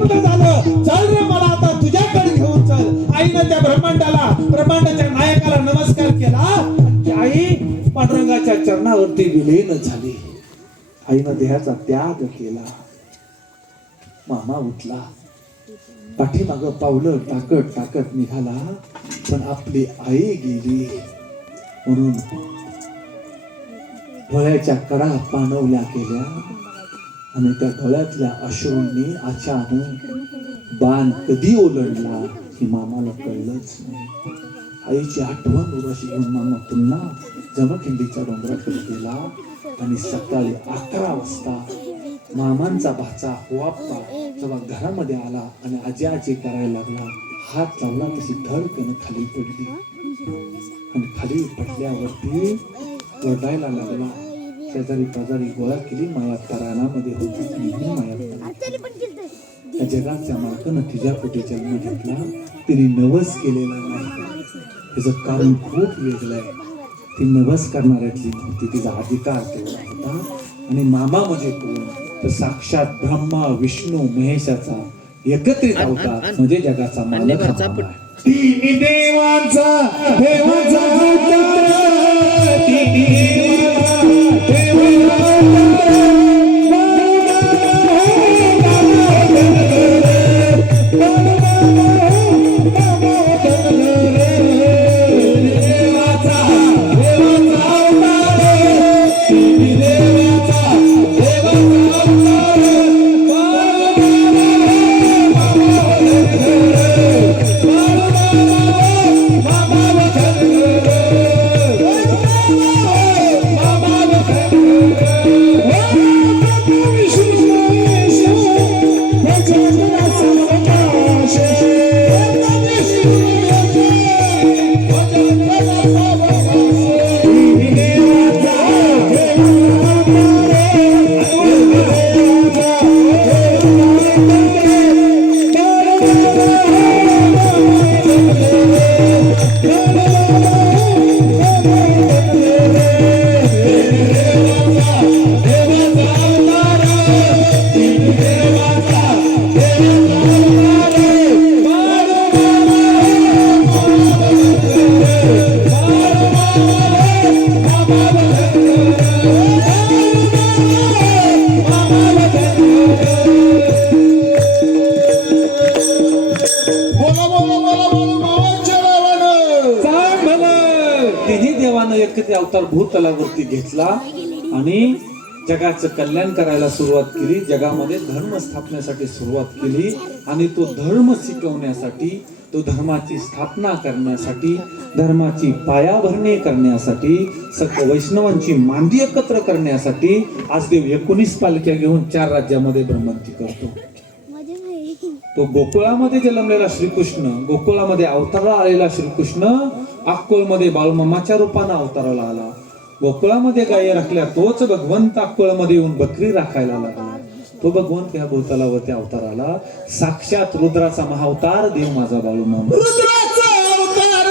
आपलं झालं? चल रे मला आता तुझ्याकडे घेऊन चल. आईनं त्या ब्रह्मांडाला ब्रह्मांडाच्या नायकाला नमस्कार केला. ती आई पांडुरंगाच्या चरणावरती विलीन झाली. आईनं देहाचा त्याग केला. मामा उठला. पाठीमाग पावलं टाकत टाकत निघाला. पण आपली आई गेली. म्हणून डोळ्याच्या कडा पाणवल्या केल्या आणि त्या डोळ्यातल्या अश्रूंनी अचानक बाण कधी ओलडला हे मामाला कळलंच नाही. आईची आठवण उराशी घेऊन मामा पुन्हा जमखिंडीच्या डोंगराकडे गेला आणि सकाळी अकरा वाजता मामांचा भाचा हुआप्पा जेव्हा घरामध्ये आला आणि आजी आजी करायला लागला हात लावला तशी धडकन खाली पडली. आणि खाली पडल्यावरती रडायला लागला शेजारी पाजारी गोळा केली माया रानामध्ये होती ती माया त्या जगाच्या मालकानं तिच्या पोटी जन्म घेतला. तिने नवस केलेला नाही. तिचं कारण खूप वेगळं आहे. ती नवस करणाऱ्यातली नव्हती. तिचा अधिकार तेवढा होता. आणि मामा म्हणजे कोण? तर साक्षात ब्रह्मा विष्णू महेशाचा एकत्रित अवतार. म्हणजे जगाचा मालक हा देवांचा देवाचा एकत्रित अवतार भूतलावरती घेतला आणि जगाचं कल्याण करायला सुरुवात केली. जगामध्ये धर्म स्थापनेसाठी सुरुवात केली आणि तो धर्म शिकवण्यासाठी तो धर्माची स्थापना करण्यासाठी धर्माची पायाभरणी करण्यासाठी सगळं वैष्णवांची मांदी एकत्र करण्यासाठी आज देव एकोणीस पालख्या घेऊन चार राज्यामध्ये भ्रमंती करतो. तो गोकुळामध्ये जन्मलेला श्रीकृष्ण गोकुळामध्ये अवताराला आलेला श्रीकृष्ण अक्कोळमध्ये बाळूमामाच्या रूपानं अवताराला आला. गोकुळामध्ये गायी राखल्या तोच भगवंत अक्कोळमध्ये येऊन बकरी राखायला लागला. तो भगवंत या भूतलावरती अवताराला साक्षात रुद्राचा महावतार देव माझा बाळूमामा. रुद्राचा अवतार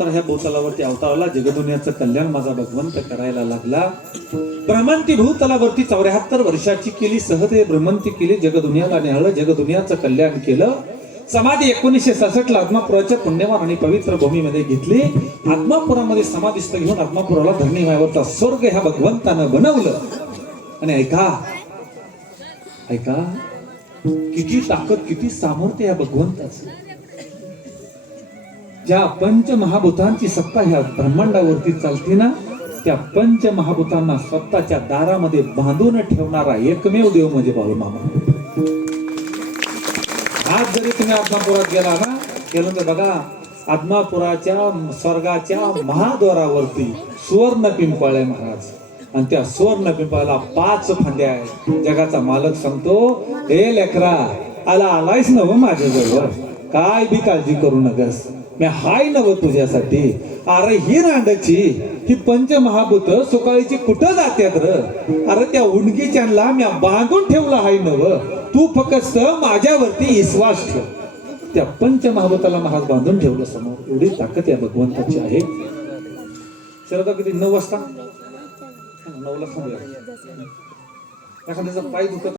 अवतार ह्या भूतलावरती अवतारला जगदुनियाचं कल्याण माझा भगवंत करायला लागला. भ्रमंती भूतलावरती चौऱ्याहत्तर वर्षाची केली सहदे भ्रमंती केली जगदुनियाला नेहळलं जगदुनियाचं कल्याण केलं. समाधी एकोणीसशे सहासष्ट ला आत्मापुराच्या पुण्यवान आणि पवित्र भूमीमध्ये घेतली. आत्मापुरामध्ये समाधिस्थ घेऊन आत्मापुराला धरणी मायावरचा स्वर्ग ह्या भगवंतानं बनवलं. आणि ऐका ऐका किती ताकद किती सामर्थ्य या भगवंताचं. ज्या पंचमहाभूतांची सत्ता ह्या ब्रह्मांडावरती चालते ना त्या पंचमहाभूतांना स्वतःच्या दारामध्ये बांधून ठेवणारा एकमेव देव म्हणजे बाळूमामा आज जरी तुम्ही आत्मापुरात गेला ना गेलो तर बघा आत्मापुराच्या स्वर्गाच्या महाद्वारावरती सुवर्ण पिंपळे महाराज. आणि त्या सुवर्ण पिंपळाला पाच फांद्या आहेत. जगाचा मालक सांगतो हे लेकरा आला आलायस नव हो माझ्याजवळ? काय बी काळजी करू नकस मी हाय नव तुझ्यासाठी अरे ही रांडची ही पंचमहाभूत सुकाळीची कुठं जात्यात र? अरे त्या उंडकीच्यांना मी बांधून ठेवलं हाय नव तू फक्त माझ्यावरती विश्वास ठेव. त्या पंचमहाभूताला महाग बांधून ठेवलं समोर. एवढी ताकद या भगवंताची आहे. शरदा किती नऊ वाजता. नऊला थांबूया. एखाद्याचा पाय दुखत